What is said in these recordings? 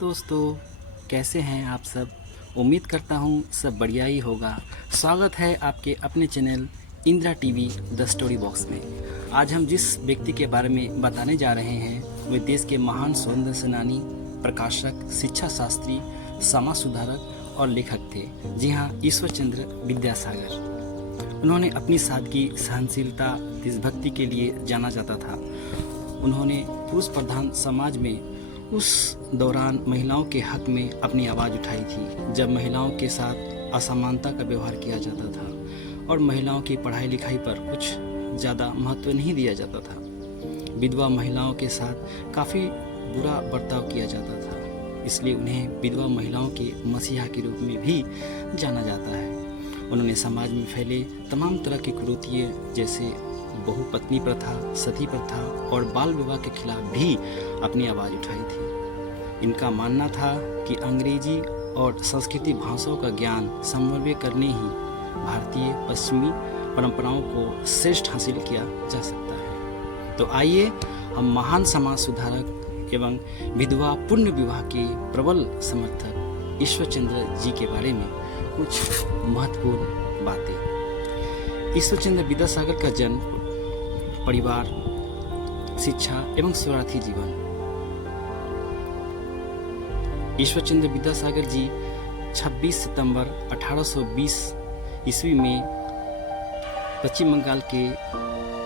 दोस्तों, कैसे हैं आप सब। उम्मीद करता हूँ सब बढ़िया ही होगा। स्वागत है आपके अपने channel Indira TV the story box में। आज हम जिस व्यक्ति के बारे में बताने जा रहे हैं वे देश के महान स्वतंत्रता सेनानी, प्रकाशक, शिक्षा शास्त्री, समाज सुधारक और लेखक थे। जी हाँ, ईश्वर चंद्र विद्यासागर। उन्होंने अपनी सादगी, सहनशीलता, देशभक्ति के लिए जाना जाता था। उन्होंने पुरुष प्रधान समाज में उस दौरान महिलाओं के हक में अपनी आवाज़ उठाई थी, जब महिलाओं के साथ असमानता का व्यवहार किया जाता था और महिलाओं की पढ़ाई लिखाई पर कुछ ज़्यादा महत्व नहीं दिया जाता था। विधवा महिलाओं के साथ काफ़ी बुरा बर्ताव किया जाता था, इसलिए उन्हें विधवा महिलाओं के मसीहा के रूप में भी जाना जाता है। उन्होंने समाज में फैले तमाम तरह की कुरीतियाँ जैसे बहुपत्नी प्रथा, सती प्रथा और बाल विवाह के खिलाफ भी अपनी आवाज़ उठाई थी। इनका मानना था कि अंग्रेजी और संस्कृति भाषाओं का ज्ञान समन्वय करने ही भारतीय पश्चिमी परंपराओं को श्रेष्ठ हासिल किया जा सकता है। तो आइए हम महान समाज सुधारक एवं विधवा पुण्य विवाह के प्रबल समर्थक ईश्वर चंद्र जी के बारे में कुछ महत्वपूर्ण बातें। ईश्वर चंद्र विद्यासागर का जन्म, परिवार, शिक्षा एवं शरणार्थी जीवन। ईश्वर चंद्र विद्यासागर जी 26 सितंबर 1820 ईस्वी में पश्चिम बंगाल के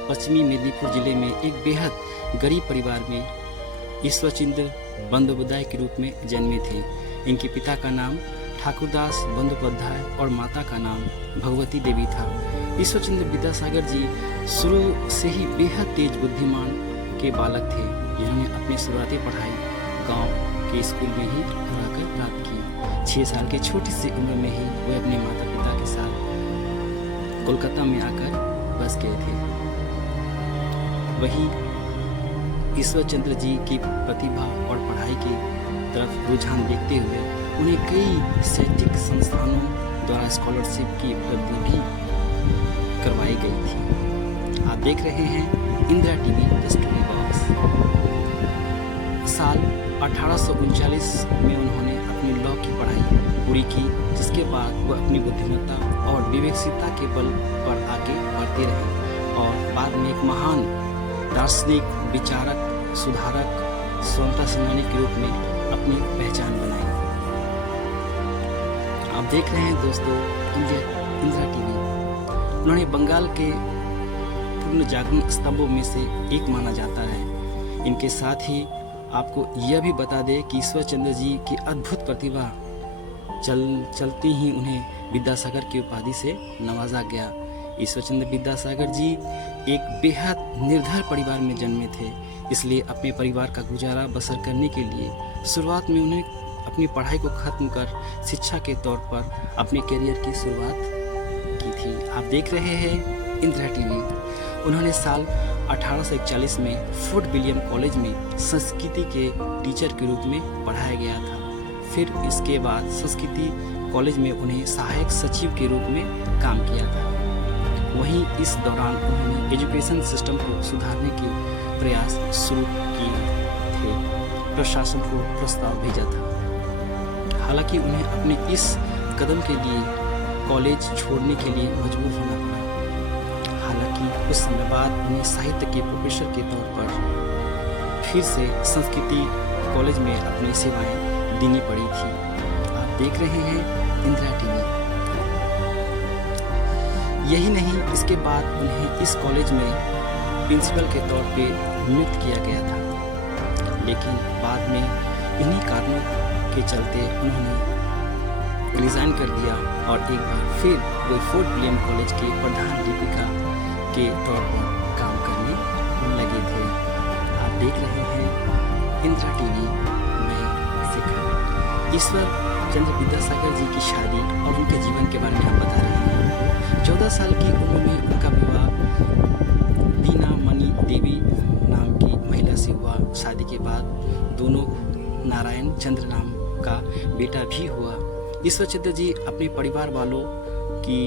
पश्चिमी मेदिनीपुर जिले में एक बेहद गरीब परिवार में ईश्वर चंद्र बंदोपाध्याय के रूप में जन्मे थे। इनके पिता का नाम ठाकुरदास बंदोपाध्याय और माता का नाम भगवती देवी था। ईश्वर चंद्र विद्यासागर जी शुरू से ही बेहद तेज बुद्धिमान के बालक थे, जिन्होंने अपनी शुरुआती पढ़ाई गांव के स्कूल में ही रहकर प्राप्त की। 6 साल की छोटी सी उम्र में ही वे अपने माता पिता के साथ कोलकाता में आकर बस गए थे। वही ईश्वर चंद्र जी की प्रतिभा और पढ़ाई की तरफ रुझान देखते हुए उन्हें कई शैक्षिक संस्थानों द्वारा स्कॉलरशिप की उपलब्धि भी करवाई गई थी। आप देख रहे हैं Indira TV the story box. साल 1839 में उन्होंने अपनी लॉ की पढ़ाई पूरी की, जिसके बाद वह अपनी बुद्धिमत्ता और विवेकशीलता के बल पर आगे बढ़ते रहे और बाद में एक महान दार्शनिक, विचारक, सुधारक, स्वतंत्रता सेनानी के रूप में अपनी पहचान बनाई। आप देख रहे हैं दोस्तों इंदिरा टीवी। उन्होंने बंगाल के पूर्ण जागरण स्तंभों में से एक माना जाता है। इनके साथ ही आपको यह भी बता दें कि ईश्वर चंद्र जी की अद्भुत प्रतिभा चलती ही उन्हें विद्यासागर की उपाधि से नवाजा गया। ईश्वर चंद्र विद्यासागर जी एक बेहद निर्धन परिवार में जन्मे थे, इसलिए अपने परिवार का गुजारा बसर करने के लिए शुरुआत में उन्हें अपनी पढ़ाई को खत्म कर शिक्षा के तौर पर अपने करियर की शुरुआत की थी। आप देख रहे हैं इंदिरा टीवी। उन्होंने साल 1841 में फोर्ट विलियम कॉलेज में संस्कृति के टीचर के रूप में पढ़ाया गया था। फिर इसके बाद संस्कृति कॉलेज में उन्हें सहायक सचिव के रूप में काम किया था। वहीं इस दौरान उन्होंने एजुकेशन सिस्टम को सुधारने के प्रयास शुरू किए थे। प्रशासन को प्रस्ताव भेजा था। हालांकि उन्हें अपने इस कदम के लिए कॉलेज छोड़ने के लिए मजबूर होना पड़ा। हालांकि कुछ समय बाद उन्हें साहित्य के प्रोफेसर के तौर पर फिर से संस्कृति कॉलेज में अपनी सेवाएं देनी पड़ी थी। आप देख रहे हैं इंदिरा टीवी। यही नहीं, इसके बाद उन्हें इस कॉलेज में प्रिंसिपल के तौर पे नियुक्त किया गया था, लेकिन बाद में इन्हीं कारणों के चलते उन्होंने रिजाइन कर दिया और एक बार फिर वे फोर्ट विलियम कॉलेज के प्रधान दीपिका के तौर पर काम करने लगे थे। आप देख रहे हैं इंदिरा टीवी में शिखर। ईश्वर चंद्र विद्यासागर जी की शादी और उनके जीवन के बारे में हम बता रहे हैं। 14 साल की उम्र में उनका विवाह दीना मणि देवी नाम की महिला से हुआ। शादी के बाद दोनों नारायण चंद्र नाम का बेटा भी हुआ। ईश्वर चंद्र जी अपने परिवार वालों की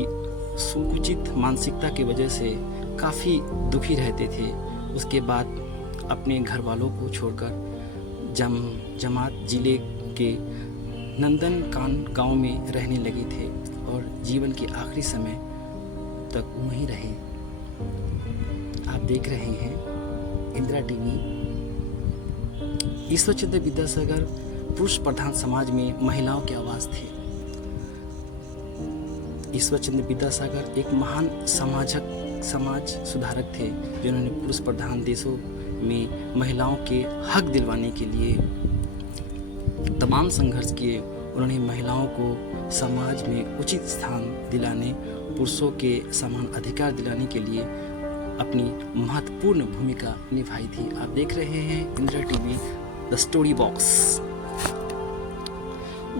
संकुचित मानसिकता की वजह से काफ़ी दुखी रहते थे। उसके बाद अपने घर वालों को छोड़कर जमात जिले के नंदनकान गांव में रहने लगे थे और जीवन के आखिरी समय तक वहीं रहे। आप देख रहे हैं इंदिरा टीवी। ईश्वर चंद्र विद्यासागर पुरुष प्रधान समाज में महिलाओं की आवाज थे। ईश्वर चंद्र विद्यासागर एक महान समाज सुधारक थे, जिन्होंने पुरुष प्रधान देशों में महिलाओं के हक दिलवाने के लिए तमाम संघर्ष किए। उन्होंने महिलाओं को समाज में उचित स्थान दिलाने, पुरुषों के समान अधिकार दिलाने के लिए अपनी महत्वपूर्ण भूमिका निभाई थी। आप देख रहे हैं Indira TV the story box.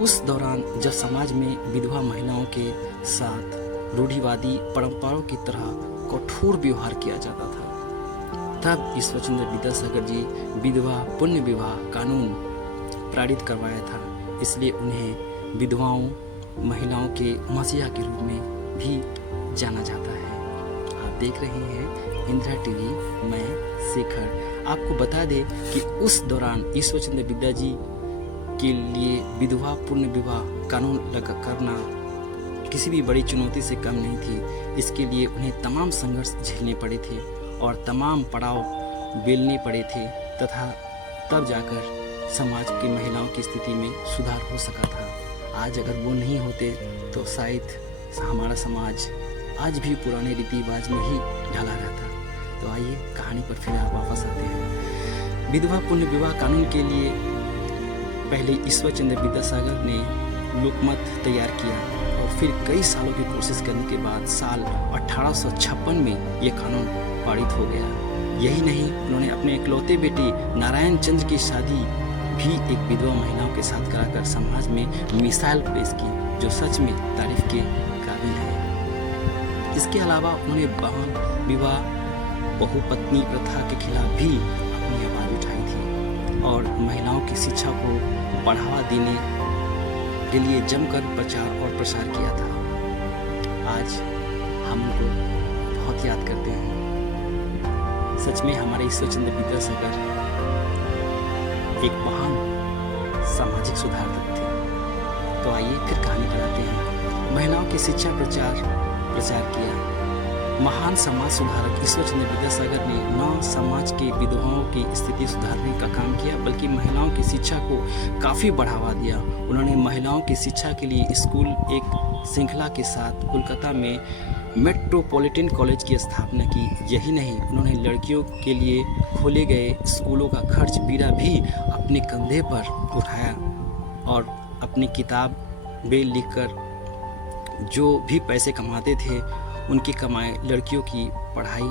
उस दौरान जब समाज में विधवा महिलाओं के साथ रूढ़िवादी परंपराओं की तरह कठोर व्यवहार किया जाता था, तब ईश्वर चंद्र विद्यासागर जी विधवा पुण्य विवाह कानून पारित करवाया था। इसलिए उन्हें विधवाओं महिलाओं के मसीहा के रूप में भी जाना जाता है। आप देख रहे हैं इंदिरा टीवी, मैं शेखर। आपको बता दें कि उस दौरान ईश्वर चंद्र विद्या जी के लिए विधवा पुण्य विवाह कानून करना किसी भी बड़ी चुनौती से कम नहीं थी। इसके लिए उन्हें तमाम संघर्ष झेलने पड़े थे और तमाम पड़ाव बेलने पड़े थे, तथा तब जाकर समाज की महिलाओं की स्थिति में सुधार हो सका था। आज अगर वो नहीं होते तो शायद हमारा समाज आज भी पुराने रीति रिवाज में ही ढला रहता। तो आइए कहानी पर फिर वापस आते हैं। विधवा पुण्य विवाह कानून के लिए पहले ईश्वर चंद्र विद्यासागर ने लोकमत तैयार किया और फिर कई सालों की कोशिश करने के बाद साल 1856 में ये कानून पारित हो गया। यही नहीं, उन्होंने अपने इकलौते बेटे नारायण चंद्र की शादी भी एक विधवा महिलाओं के साथ कराकर समाज में मिसाल पेश की, जो सच में तारीफ के काबिल है। इसके अलावा उन्होंने बाल विवाह बहुपत्नी प्रथा के खिलाफ भी अपनी आवाज उठाई थी और महिलाओं की शिक्षा को बढ़ावा देने के लिए जमकर प्रचार और प्रसार किया था। आज हम उनको बहुत याद करते हैं। सच में हमारे ईश्वर चंद्र विद्यासागर एक महान सामाजिक सुधारक थे। तो आइए फिर कहानी कराते हैं। महिलाओं की शिक्षा प्रचार किया। महान समाज सुधारक ईश्वर चंद्र विद्यासागर ने न समाज के विधवाओं की स्थिति सुधारने का काम किया, बल्कि महिलाओं की शिक्षा को काफ़ी बढ़ावा दिया। उन्होंने महिलाओं की शिक्षा के लिए स्कूल एक श्रृंखला के साथ कोलकाता में मेट्रोपॉलिटन कॉलेज की स्थापना की। यही नहीं, उन्होंने लड़कियों के लिए खोले गए स्कूलों का खर्च बीड़ा भी अपने कंधे पर उठाया और अपनी किताबें लिखकर जो भी पैसे कमाते थे उनकी कमाई लड़कियों की पढ़ाई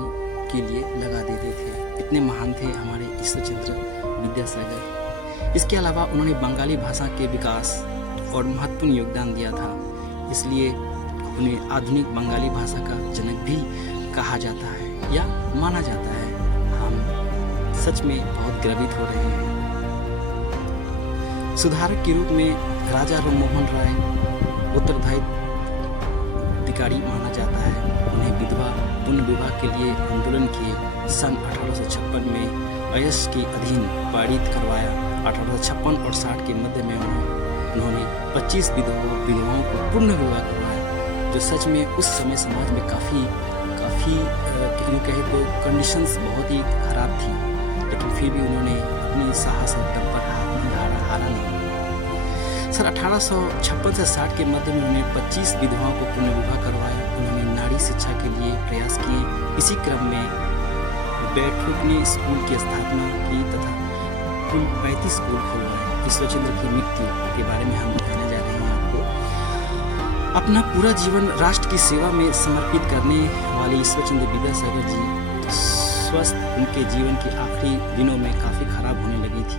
के लिए लगा देते थे। इतने महान थे हमारे ईश्वर चंद्र विद्यासागर। इसके अलावा उन्होंने बंगाली भाषा के विकास और महत्वपूर्ण योगदान दिया था, इसलिए उन्हें आधुनिक बंगाली भाषा का जनक भी कहा जाता है या माना जाता है। हम सच में बहुत गर्वित हो रहे हैं। सुधारक के रूप में राजा राममोहन राय उत्तराधिकारी माना जाता है। उन्हें विधवा पुण्य विवाह के लिए आंदोलन किए। सन 1856 में अयश के अधीन पारित करवाया। 1856 और 60 के मध्य में उन्होंने 25 विधवाओं को पुण्य विवाह करवाया, जो सच में उस समय समाज में काफ़ी यूँ कहे तो कंडीशंस बहुत ही खराब थी, लेकिन फिर भी उन्होंने अपनी साहस और दम पर हारा नहीं। सन 1856 से 60 के मध्य में उन्होंने 25 विधवाओं को पुण्य विवाह करवाया। उन्होंने नारी शिक्षा के लिए प्रयास किए। इसी क्रम में बैठक ने स्कूल की स्थापना की तथा कुल 35 स्कूल खुलवाए। ईश्वर चंद्र की मृत्यु के बारे में हम बताने जा रहे हैं आपको। अपना पूरा जीवन राष्ट्र की सेवा में समर्पित करने वाले ईश्वर चंद्र विद्यासागर जी स्वास्थ्य उनके जीवन के आखिरी दिनों में काफ़ी खराब होने लगी थी,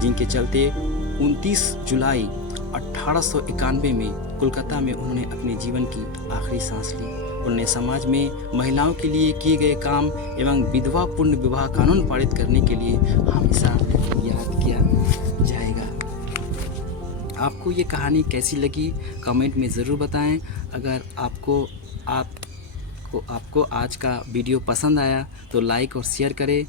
जिनके चलते 29 जुलाई 1891 में कोलकाता में उन्होंने अपने जीवन की आखिरी सांस ली। उन्होंने समाज में महिलाओं के लिए किए गए काम एवं विधवा पुण्य विवाह कानून पारित करने के लिए हमेशा याद किया जाएगा। आपको ये कहानी कैसी लगी कमेंट में ज़रूर बताएं। अगर आपको आज का वीडियो पसंद आया तो लाइक और शेयर करें।